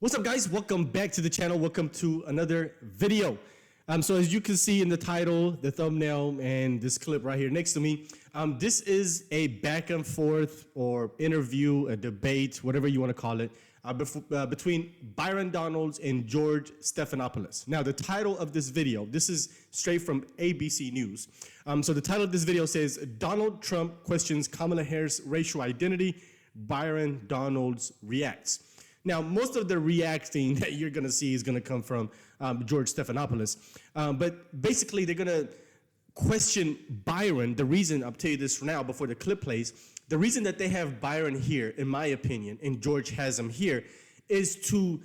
What's up, guys? Welcome back to the channel. Welcome to another video. So as you can see in the title, the thumbnail, and this clip right here next to me, this is a back and forth or interview, a debate, whatever you want to call it, between Byron Donalds and George Stephanopoulos. Now, the title of this video, this is straight from ABC News. So the title of this video says, Donald Trump questions Kamala Harris' racial identity, Byron Donalds reacts. Now, most of the reacting that you're going to see is going to come from George Stephanopoulos. But basically, they're going to question Byron. The reason, I'll tell you this now before the clip plays, the reason that they have Byron here, in my opinion, and George has him here, is to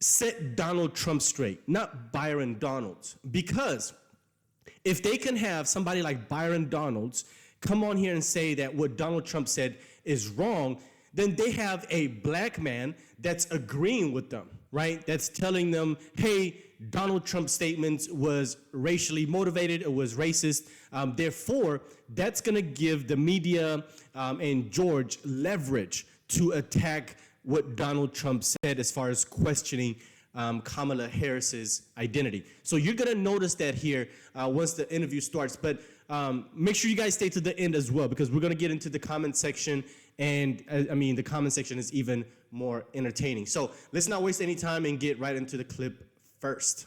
set Donald Trump straight, not Byron Donalds. Because if they can have somebody like Byron Donalds come on here and say that what Donald Trump said is wrong, then they have a black man that's agreeing with them, right? That's telling them, hey, Donald Trump's statements was racially motivated, it was racist. Therefore, that's gonna give the media and George leverage to attack what Donald Trump said as far as questioning Kamala Harris's identity. So you're gonna notice that here once the interview starts, but make sure you guys stay to the end as well, because we're gonna get into the comment section, and I mean, the comment section is even more entertaining. So let's not waste any time and get right into the clip first.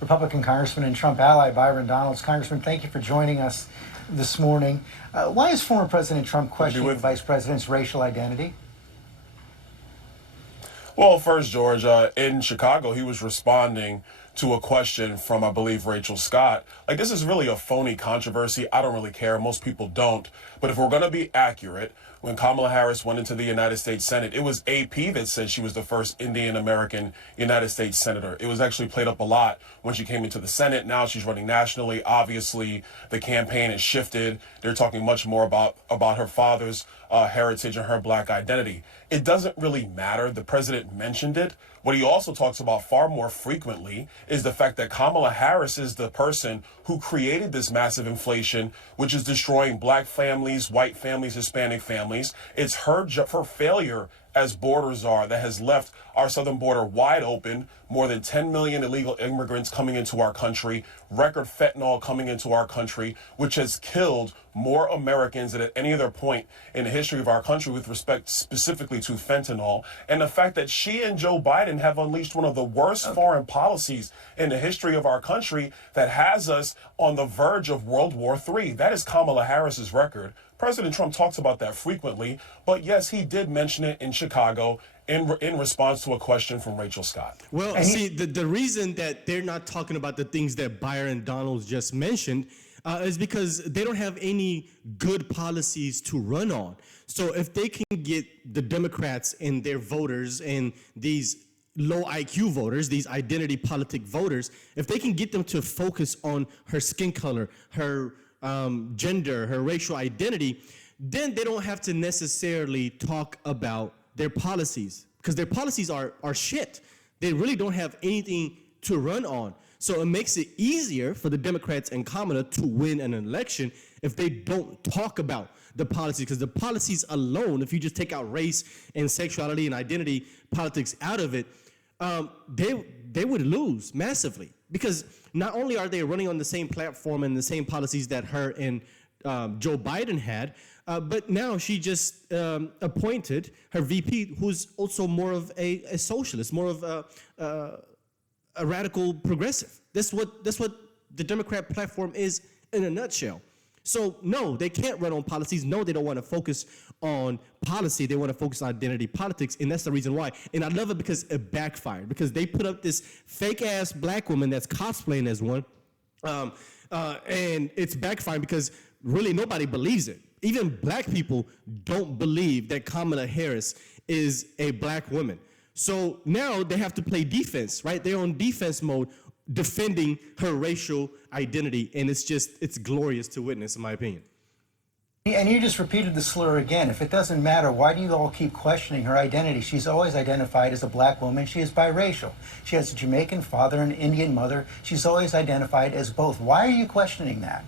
Republican Congressman and Trump ally Byron Donalds. Congressman, thank you for joining us this morning. Why is former President Trump questioning the Vice President's racial identity? Well, first, George, in Chicago, he was responding to a question from, I believe, Rachel Scott. Like, this is really a phony controversy. I don't really care. Most people don't. But if we're going to be accurate, when Kamala Harris went into the United States Senate, it was AP that said she was the first Indian American United States Senator. It was actually played up a lot when she came into the Senate. Now she's running nationally. Obviously, the campaign has shifted. They're talking much more about her father's heritage and her black identity. It doesn't really matter. The president mentioned it. What he also talks about far more frequently is the fact that Kamala Harris is the person who created this massive inflation, which is destroying black families, white families, Hispanic families. It's her failure as border czar that has left our southern border wide open, more than 10 million illegal immigrants coming into our country, record fentanyl coming into our country, which has killed more Americans than at any other point in the history of our country with respect specifically to fentanyl. And the fact that she and Joe Biden have unleashed one of the worst foreign policies in the history of our country that has us on the verge of World War III. That is Kamala Harris's record. President Trump talks about that frequently, but yes, he did mention it in Chicago in response to a question from Rachel Scott. Well, see, the reason that they're not talking about the things that Byron Donalds just mentioned is because they don't have any good policies to run on. So if they can get the Democrats and their voters and these low IQ voters, these identity politic voters, if they can get them to focus on her skin color, her gender, her racial identity, then they don't have to necessarily talk about their policies, because their policies are shit. They really don't have anything to run on. So it makes it easier for the Democrats and Kamala to win an election if they don't talk about the policies, because the policies alone, if you just take out race and sexuality and identity politics out of it, they would lose massively. Because not only are they running on the same platform and the same policies that her and Joe Biden had, but now she just appointed her VP, who's also more of a socialist, more of a radical progressive. That's what the Democrat platform is in a nutshell. So no, they can't run on policies. No, they don't want to focus on policy. They want to focus on identity politics, and that's the reason why. And I love it because it backfired, because they put up this fake-ass black woman that's cosplaying as one, and it's backfiring because really nobody believes it. Even black people don't believe that Kamala Harris is a black woman. So now they have to play defense, right? They're on defense mode, defending her racial identity, and it's glorious to witness, in my opinion. And you just repeated the slur again. If it doesn't matter, why do you all keep questioning her identity? She's always identified as a black woman. She is biracial. She has a Jamaican father and an Indian mother. She's always identified as both. Why are you questioning that?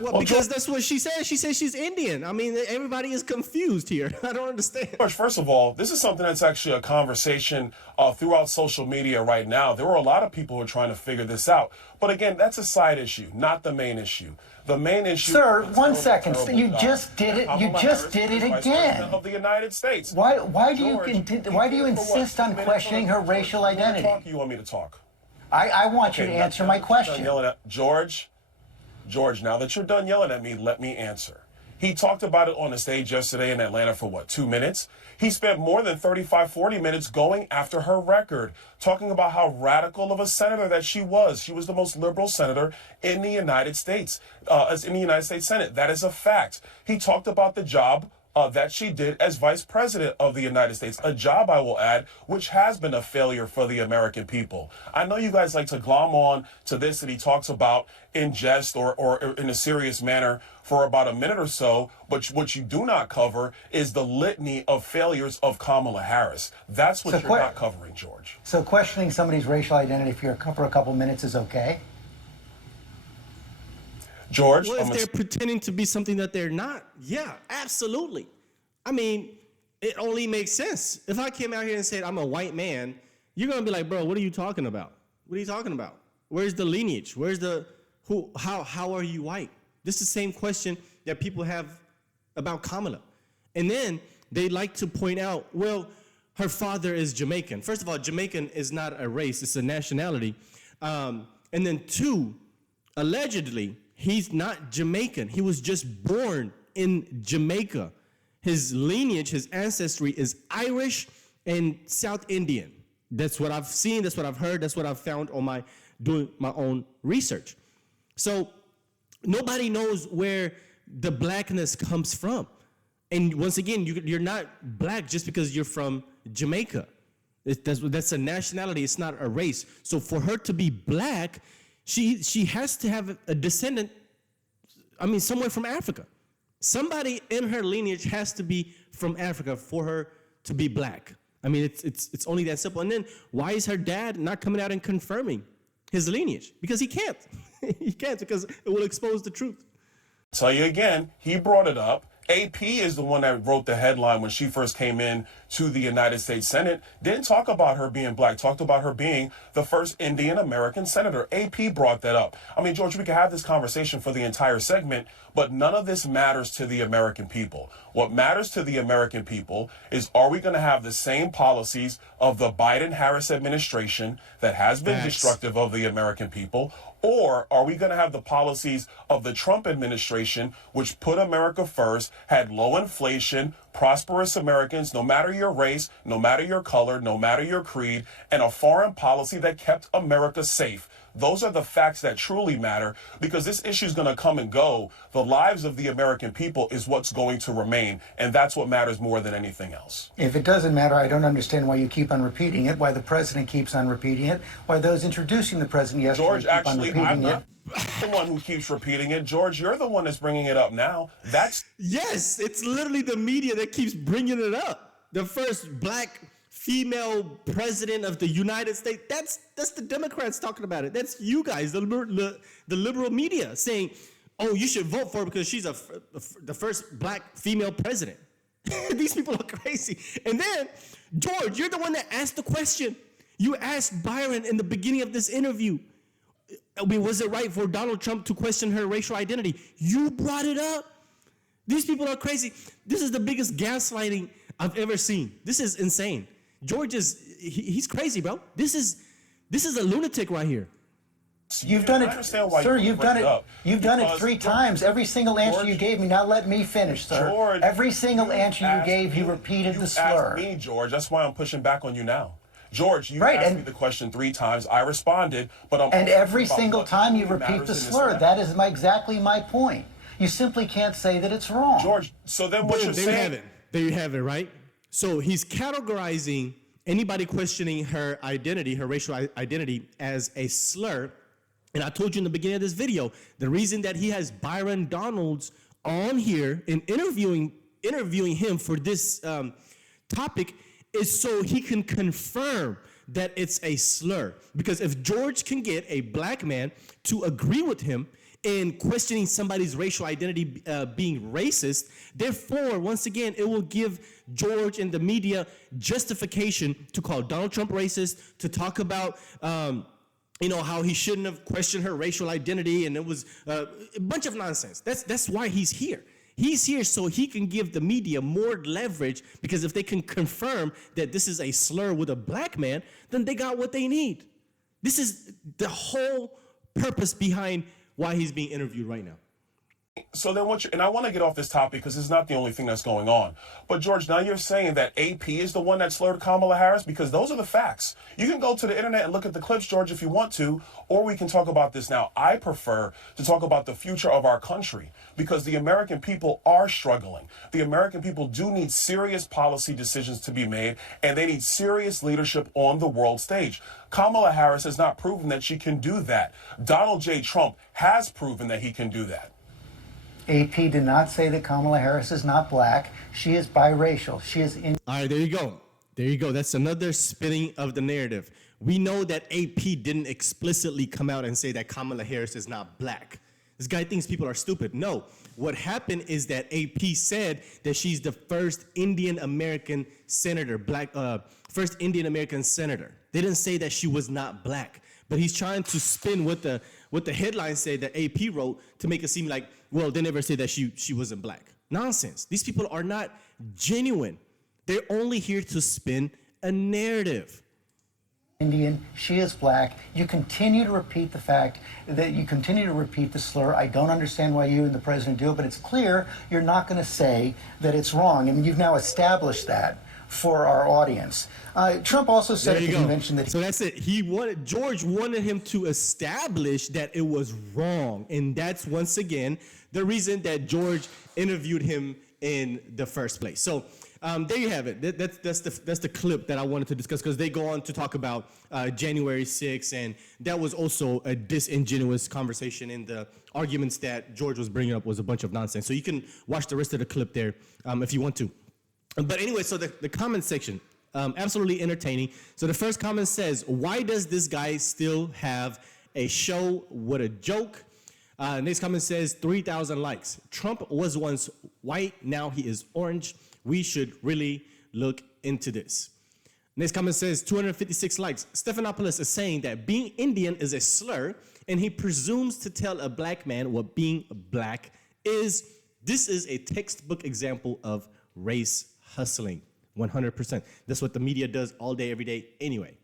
Well, because that's what she said. She said she's Indian. I mean, everybody is confused here. I don't understand. George, first of all, this is something that's actually a conversation throughout social media right now. There were a lot of people who are trying to figure this out. But again, that's a side issue, not the main issue. The main issue. Sir, one second. You just did it. You just did it again. Of the United States. Why do you insist on questioning her racial identity? You want me to talk? I want you to answer my question. George, now that you're done yelling at me, let me answer. He talked about it on the stage yesterday in Atlanta for what, 2 minutes? He spent more than 35, 40 minutes going after her record, talking about how radical of a senator that she was. She was the most liberal senator in the United States, in the United States Senate. That is a fact. He talked about the job that she did as vice president of the United States, a job, I will add, which has been a failure for the American people. I know you guys like to glom on to this that he talks about in jest or in a serious manner for about a minute or so, but what you do not cover is the litany of failures of Kamala Harris. That's what you're not covering, George. So questioning somebody's racial identity for a couple minutes is okay? George, well, if they're pretending to be something that they're not, yeah, absolutely. I mean, it only makes sense. If I came out here and said I'm a white man, you're gonna be like, bro, what are you talking about? What are you talking about? Where's the lineage? Where's the who? How are you white? This is the same question that people have about Kamala, and then they like to point out, well, her father is Jamaican. First of all, Jamaican is not a race; it's a nationality. And then two, allegedly, he's not Jamaican. He was just born in Jamaica. His lineage, his ancestry is Irish and South Indian. That's what I've seen. That's what I've heard. That's what I've found on doing my own research. So nobody knows where the blackness comes from. And once again, you're not black just because you're from Jamaica. That's a nationality. It's not a race. So for her to be black, she has to have a descendant, somewhere from Africa. Somebody in her lineage has to be from Africa for her to be black. It's only that simple. And then why is her dad not coming out and confirming his lineage? Because he can't. He can't, because it will expose the truth. Tell you again, he brought it up. AP is the one that wrote the headline when she first came in to the United States Senate. Didn't talk about her being black, talked about her being the first Indian American senator. AP brought that up. George, we could have this conversation for the entire segment, but none of this matters to the American people. What matters to the American people is, are we going to have the same policies of the Biden-Harris administration that has been destructive of the American people? Or are we going to have the policies of the Trump administration, which put America first, had low inflation, prosperous Americans, no matter your race, no matter your color, no matter your creed, and a foreign policy that kept America safe? Those are the facts that truly matter, because this issue is going to come and go. The lives of the American people is what's going to remain, and that's what matters more than anything else. If it doesn't matter, I don't understand why you keep on repeating it, why the president keeps on repeating it, why those introducing the president yesterday George, keep on repeating I'm it. not the one who keeps repeating it. George, you're the one that's bringing it up now. Yes, it's literally the media that keeps bringing it up. The first black female president of the United States. That's the Democrats talking about it. That's you guys, the liberal media, saying, "Oh, you should vote for her because she's the first black female president." These people are crazy. And then, George, you're the one that asked the question. You asked Byron in the beginning of this interview, was it right for Donald Trump to question her racial identity? You brought it up. These people are crazy. This is the biggest gaslighting I've ever seen. This is insane. George he's crazy, bro. This is a lunatic right here. You've done it, sir. You've done it. You've done it 3 times. Every single answer you gave me. Now let me finish, sir. George, every single answer you gave, you repeated the slur. You asked me, George. That's why I'm pushing back on you now. George, you asked me the question 3 times. I responded, but and every single time you repeat the slur. That is exactly my point. You simply can't say that it's wrong. George, so then what you're saying? There you have it, right? So he's categorizing anybody questioning her identity, her racial identity, as a slur. And I told you in the beginning of this video, the reason that he has Byron Donalds on here and interviewing him for this topic is so he can confirm that it's a slur. Because if George can get a black man to agree with him in questioning somebody's racial identity being racist. Therefore, once again, it will give George and the media justification to call Donald Trump racist, to talk about how he shouldn't have questioned her racial identity, and it was a bunch of nonsense. That's why he's here. He's here so he can give the media more leverage, because if they can confirm that this is a slur with a black man, then they got what they need. This is the whole purpose behind why he's being interviewed right now. So then and I want to get off this topic because it's not the only thing that's going on. But George, now you're saying that AP is the one that slurred Kamala Harris, because those are the facts. You can go to the internet and look at the clips, George, if you want to, or we can talk about this now. I prefer to talk about the future of our country, because the American people are struggling. The American people do need serious policy decisions to be made, and they need serious leadership on the world stage. Kamala Harris has not proven that she can do that. Donald J. Trump has proven that he can do that. AP did not say that Kamala Harris is not black. She is biracial. She is in. All right, there you go. There you go. That's another spinning of the narrative. We know that AP didn't explicitly come out and say that Kamala Harris is not black. This guy thinks people are stupid. No. What happened is that AP said that she's the first Indian American senator, first Indian American senator. They didn't say that she was not black. But he's trying to spin what the headline said that AP wrote to make it seem like, well, they never said that she wasn't black. Nonsense. These people are not genuine. They're only here to spin a narrative. Indian, she is black. You continue to repeat the fact that you continue to repeat the slur. I don't understand why you and the president do it, but it's clear you're not going to say that it's wrong. I mean, you've now established that for our audience. Trump also said at the convention that... So that's it. George wanted him to establish that it was wrong. And that's, once again, the reason that George interviewed him in the first place. So there you have it. That's the clip that I wanted to discuss, because they go on to talk about January 6th, and that was also a disingenuous conversation, and the arguments that George was bringing up was a bunch of nonsense. So you can watch the rest of the clip there if you want to. But anyway, so the comment section, absolutely entertaining. So the first comment says, why does this guy still have a show? What a joke. Next comment says, 3,000 likes. Trump was once white, now he is orange. We should really look into this. Next comment says, 256 likes. Stephanopoulos is saying that being Indian is a slur, and he presumes to tell a black man what being black is. This is a textbook example of race hustling, 100%. That's what the media does all day, every day anyway.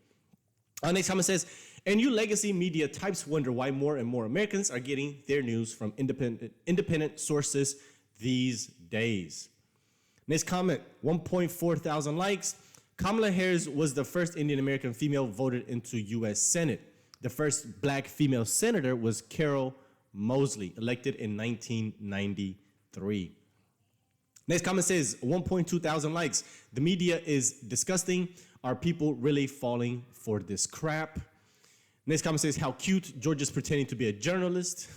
Next comment says, and you legacy media types wonder why more and more Americans are getting their news from independent sources these days. Next comment, 1.4 thousand likes. Kamala Harris was the first Indian American female voted into U.S. Senate. The first black female senator was Carol Mosley, elected in 1993. Next comment says 1.2 thousand likes. The media is disgusting. Are people really falling for this crap? Next comment says how cute. George is pretending to be a journalist.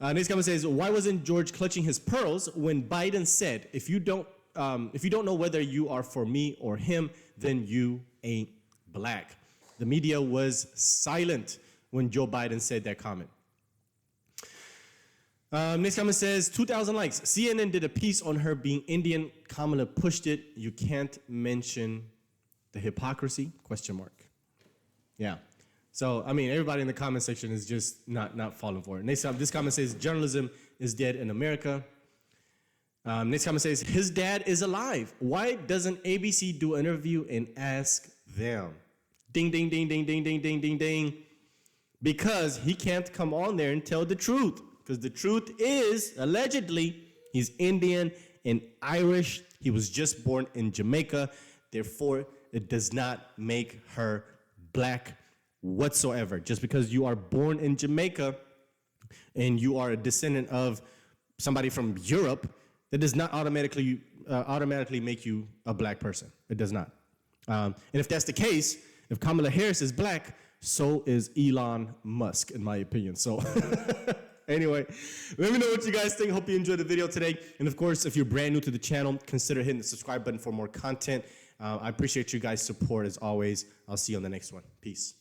Next comment says, why wasn't George clutching his pearls when Biden said, if you don't know whether you are for me or him, then you ain't black? The media was silent when Joe Biden said that comment. Next comment says, 2,000 likes. CNN did a piece on her being Indian. Kamala pushed it. You can't mention the hypocrisy? ? Yeah. So, I mean, everybody in the comment section is just not falling for it. Next time, this comment says, journalism is dead in America. Next comment says, his dad is alive. Why doesn't ABC do an interview and ask them? Ding, ding, ding, ding, ding, ding, ding, ding, ding. Because he can't come on there and tell the truth. Because the truth is, allegedly, he's Indian and Irish. He was just born in Jamaica. Therefore, it does not make her black whatsoever. Just because you are born in Jamaica and you are a descendant of somebody from Europe, that does not automatically make you a black person. It does not. And if that's the case, if Kamala Harris is black, so is Elon Musk, in my opinion. So anyway, let me know what you guys think. Hope you enjoyed the video today. And of course, if you're brand new to the channel, consider hitting the subscribe button for more content. I appreciate you guys' support as always. I'll see you on the next one. Peace.